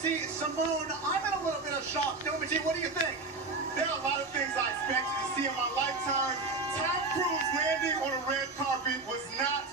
See, Simone, I'm in a little bit of shock. What do you think? There are a lot of things I expected to see in my lifetime. Tom Cruise landing on a red carpet was not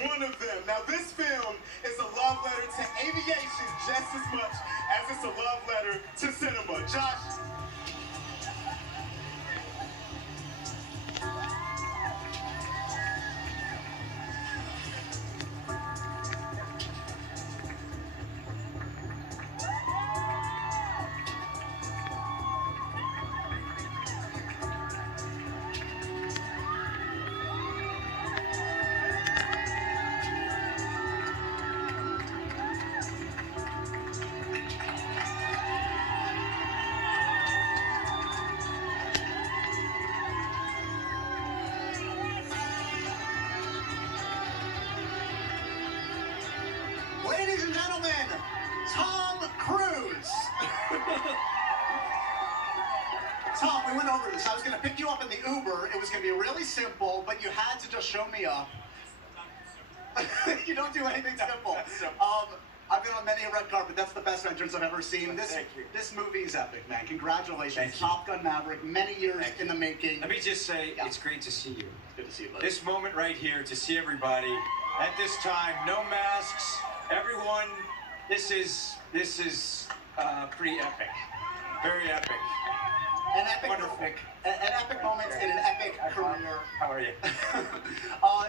one of them. Now, this film is a love letter to aviation just as much as it's a love letter to cinema. Josh? Ladies and gentlemen, Tom Cruise. Tom, we went over this. I was going to pick you up in the Uber. It was going to be really simple, but you had to just show me up. You don't do anything simple. I've been on many a red carpet. That's the best entrance I've ever seen. This movie is epic, man. Congratulations. Top Gun Maverick, many years in the making. Let me just say, It's great to see you. Good to see you, buddy. This moment right here, to see everybody at this time, no masks, everyone. This is pretty epic, very epic. An epic, Wonderful. an epic moment in an epic career. How are you?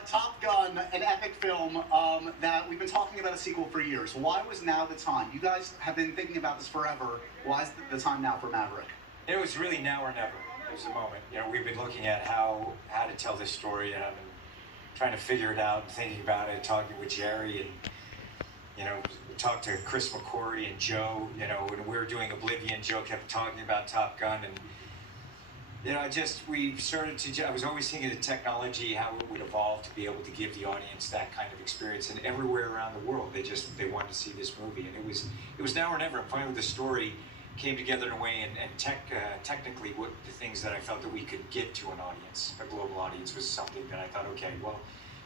Top Gun, an epic film that we've been talking about a sequel for years. Why was now the time? You guys have been thinking about this forever. Why is the time now for Maverick? It was really now or never. It was the moment. You know, we've been looking at how to tell this story, and I've been trying to figure it out and thinking about it, talking with Jerry, and talked to Chris McQuarrie and Joe. When we were doing Oblivion, Joe kept talking about Top Gun, and we started to. I was always thinking of technology, how it would evolve to be able to give the audience that kind of experience, and everywhere around the world, they wanted to see this movie, and it was now or never. And finally, the story came together in a way, and technically, what the things that I felt that we could give to an audience, a global audience, was something that I thought, okay, well,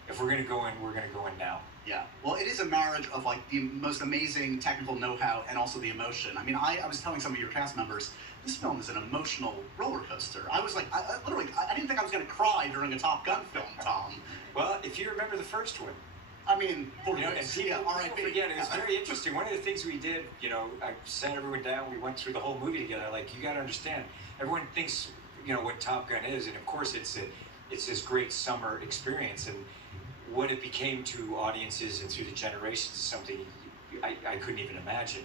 if we're going to go in, we're going to go in now. Yeah, well, it is a marriage of like the most amazing technical know-how and also the emotion. I mean, I was telling some of your cast members, this film is an emotional roller coaster. I was like, I didn't think I was going to cry during a Top Gun film, Tom. Well, if you remember the first one. I mean, and people forget, it was very interesting. One of the things we did, I sat everyone down, we went through the whole movie together. Like, you got to understand, everyone thinks, what Top Gun is, and of course it's this great summer experience, and what it became to audiences and through the generations is something I couldn't even imagine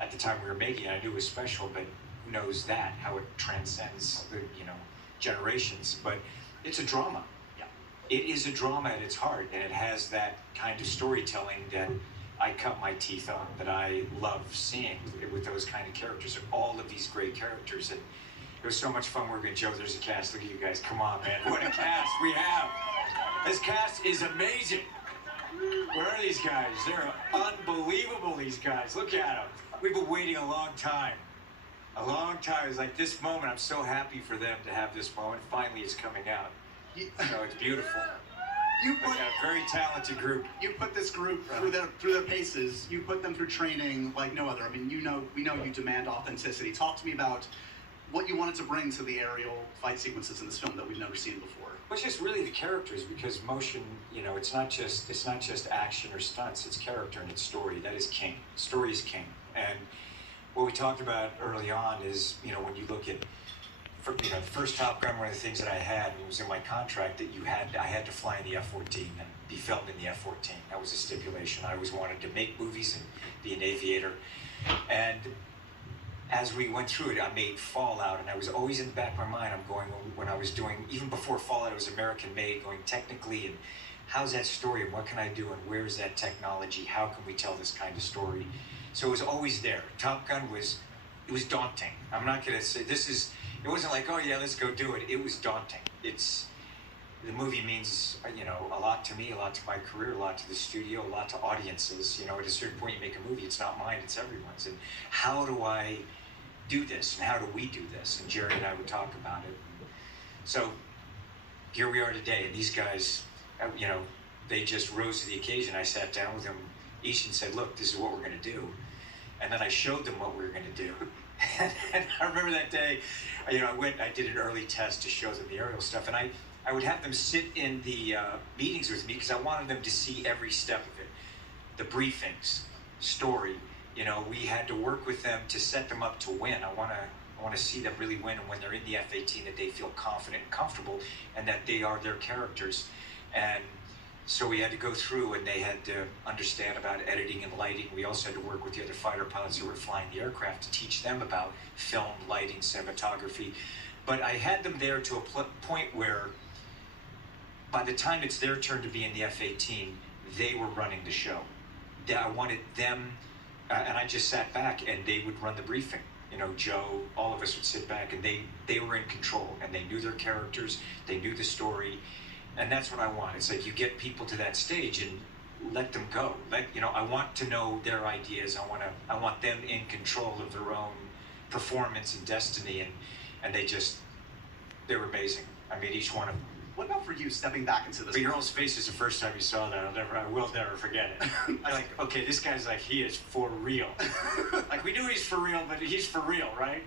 at the time we were making it. I knew it was special, but who knows how it transcends the generations. But it's a drama. Yeah. It is a drama at its heart, and it has that kind of storytelling that I cut my teeth on, that I love seeing with those kind of characters, and all of these great characters. And it was so much fun working with Joe. There's a cast. Look at you guys. Come on, man. What a cast we have. This cast is amazing. Where are these guys? They're unbelievable, these guys. Look at them. We've been waiting a long time. A long time. It's like this moment. I'm so happy for them to have this moment. Finally, it's coming out. It's beautiful. We've got a very talented group. You put this group through their paces. You put them through training like no other. I mean, we know you demand authenticity. Talk to me about what you wanted to bring to the aerial fight sequences in this film that we've never seen before. Well, it's just really the characters, because motion, it's not just action or stunts. It's character and it's story. That is king. Story is king. And what we talked about early on is, when you look at, the first Top Gun, one of the things that I had, and it was in my contract, that I had to fly in the F-14 and be filmed in the F-14. That was a stipulation. I always wanted to make movies and be an aviator. And as we went through it, I made Fallout, and I was always in the back of my mind, I'm going, when I was doing, even before Fallout, it was American made, going technically, and how's that story, and what can I do, and where is that technology, how can we tell this kind of story? So it was always there. Top Gun was daunting. I'm not going to say, it wasn't like, oh yeah, let's go do it. It was daunting. The movie means, a lot to me, a lot to my career, a lot to the studio, a lot to audiences. At a certain point you make a movie, it's not mine, it's everyone's. And how do I do this, and how do we do this? And Jerry and I would talk about it. So here we are today, and these guys, they just rose to the occasion. I sat down with them each and said, look, this is what we're going to do. And then I showed them what we were going to do. And I remember that day, I did an early test to show them the aerial stuff, and I would have them sit in the meetings with me because I wanted them to see every step of it, the briefings, story. We had to work with them to set them up to win. I want to see them really win, and when they're in the F-18, that they feel confident and comfortable, and that they are their characters. And so we had to go through, and they had to understand about editing and lighting. We also had to work with the other fighter pilots who were flying the aircraft to teach them about film, lighting, cinematography. But I had them there to a point where by the time it's their turn to be in the F-18, they were running the show. I wanted them, and I just sat back, and they would run the briefing. Joe, all of us would sit back, and they were in control, and they knew their characters, they knew the story. And that's what I want. It's like you get people to that stage and let them go. I want to know their ideas. I want them in control of their own performance and destiny. And they were amazing. I mean, each one of them. What about for you, stepping back into this? But your own face is the first time you saw that. I will never forget it. I'm like, okay, this guy's like, he is for real. Like, we knew he's for real, but he's for real, right?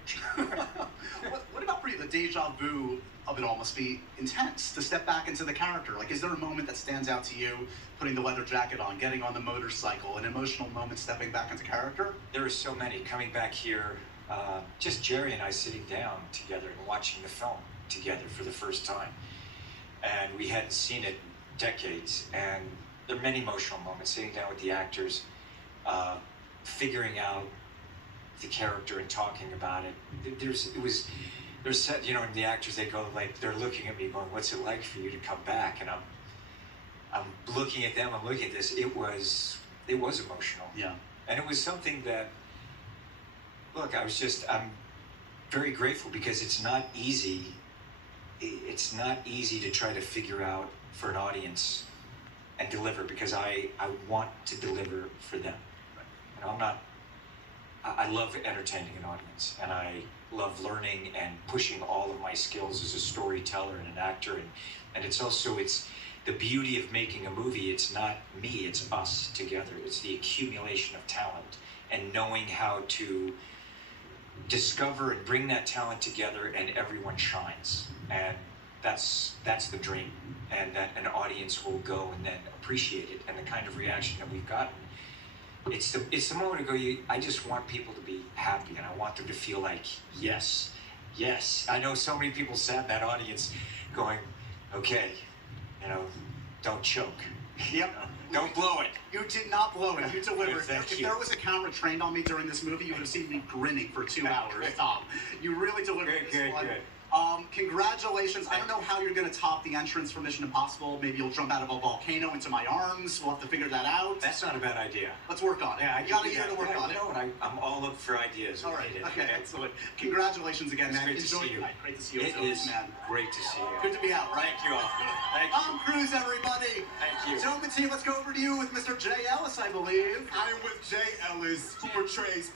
What about for you? The deja vu of it all must be intense to step back into the character. Like, is there a moment that stands out to you, putting the leather jacket on, getting on the motorcycle, an emotional moment stepping back into character? There are so many. Coming back here, just Jerry and I sitting down together and watching the film together for the first time. And we hadn't seen it in decades. And there are many emotional moments, sitting down with the actors, figuring out the character and talking about it. There's and the actors, they go, like, they're looking at me going, what's it like for you to come back? And I'm looking at them, I'm looking at this. It was emotional. Yeah. And it was something that, look, I'm very grateful, because it's not easy. It's not easy to try to figure out for an audience and deliver, because I want to deliver for them. I love entertaining an audience, and I love learning and pushing all of my skills as a storyteller and an actor. And it's the beauty of making a movie. It's not me, it's us together. It's the accumulation of talent and knowing how to discover and bring that talent together, and everyone shines. And that's the dream, and that an audience will go and then appreciate it, and the kind of reaction that we've gotten. It's the moment ago. I just want people to be happy, and I want them to feel like, yes. I know so many people sat in that audience going, okay, don't choke. Yep. Don't blow it. You did not blow it. You delivered. Thank If you. there was a camera trained on me during this movie, you would have seen me grinning for 2 hours, Tom. You really delivered this one. Good. Congratulations. I don't know how you're going to top the entrance for Mission Impossible. Maybe you'll jump out of a volcano into my arms. We'll have to figure that out. That's not a bad idea. Let's work on it. Yeah, you got a year to work on it. I'm all up for ideas. All right. Okay, excellent. Congratulations again, man. Great to see you. Tonight. Great to see you. It is man. great to see you. Good to be out, right? Thank you all. Thank you. Tom Cruise, everybody. Thank you. Gentlemen, team, let's go over to you with Mr. Jay Ellis, I believe. I am with Jay Ellis, who portrays